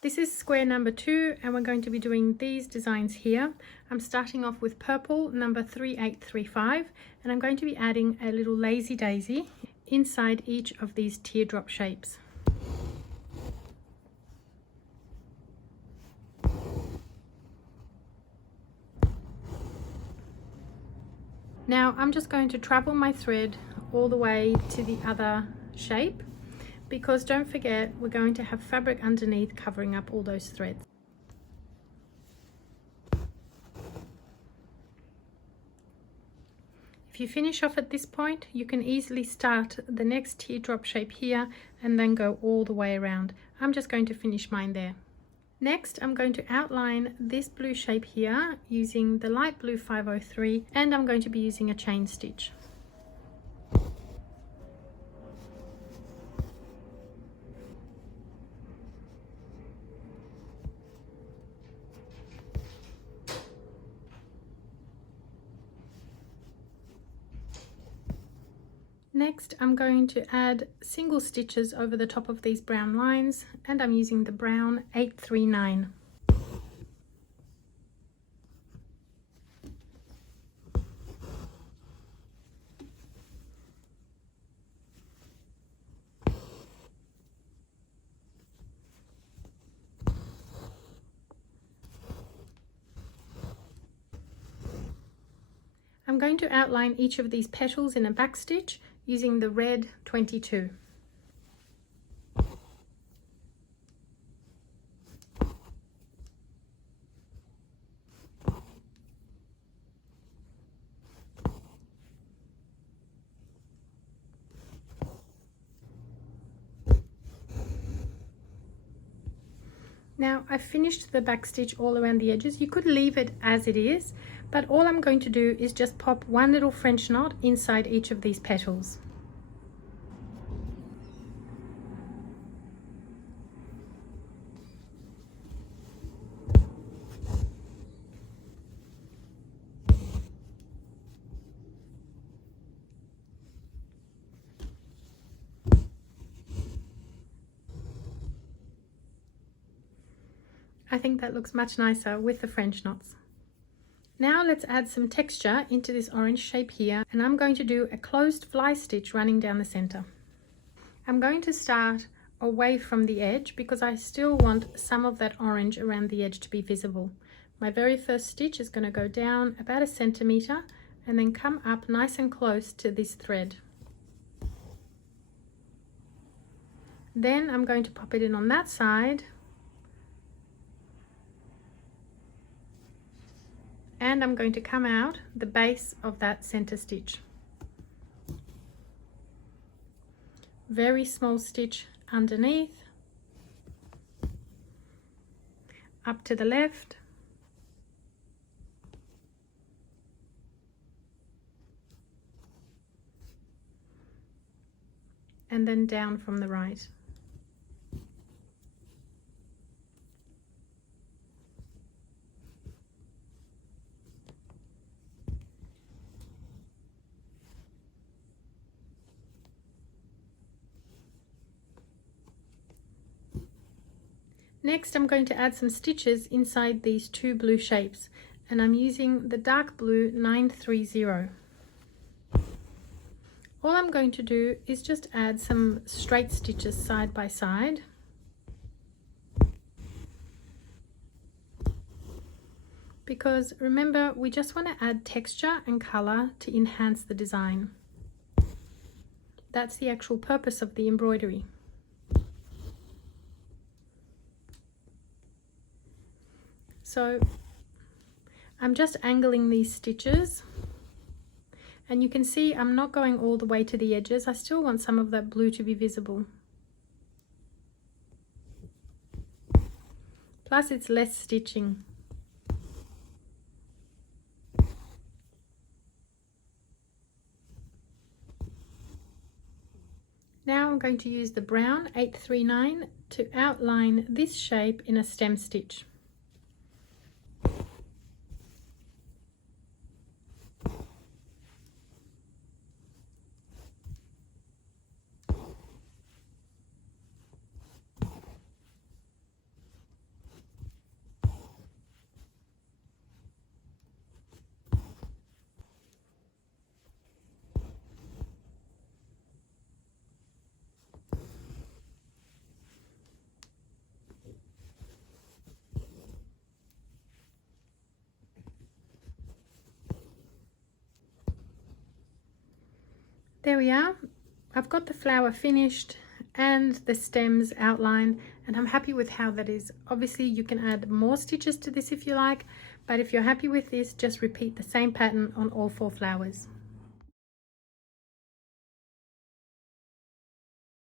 This is square number 2 and we're going to be doing these designs here. I'm starting off with purple number 3835 and I'm going to be adding a little lazy daisy inside each of these teardrop shapes. Now I'm just going to travel my thread all the way to the other shape, because don't forget we're going to have fabric underneath covering up all those threads. If you finish off at this point, you can easily start the next teardrop shape here and then go all the way around. I'm just going to finish mine there. Next, I'm going to outline this blue shape here using the light blue 503, and I'm going to be using a chain stitch. Next, I'm going to add single stitches over the top of these brown lines, and I'm using the brown 839. I'm going to outline each of these petals in a back stitch using the red 22. Now I've finished the back stitch all around the edges. You could leave it as it is, but all I'm going to do is just pop one little French knot inside each of these petals. I think that looks much nicer with the French knots. Now let's add some texture into this orange shape here, and I'm going to do a closed fly stitch running down the center. I'm going to start away from the edge because I still want some of that orange around the edge to be visible. My very first stitch is going to go down about 1 centimeter and then come up nice and close to this thread. Then I'm going to pop it in on that side, and I'm going to come out the base of that center stitch. Very small stitch underneath, up to the left, and then down from the right. Next, I'm going to add some stitches inside these two blue shapes, and I'm using the dark blue 930. All I'm going to do is just add some straight stitches side by side. Because remember, we just want to add texture and color to enhance the design. That's the actual purpose of the embroidery. So I'm just angling these stitches, and you can see I'm not going all the way to the edges. I still want some of that blue to be visible. Plus it's less stitching. Now I'm going to use the brown 839 to outline this shape in a stem stitch. There we are. I've got the flower finished and the stems outlined, and I'm happy with how that is. Obviously you can add more stitches to this if you like, but if you're happy with this, just repeat the same pattern on all 4 flowers.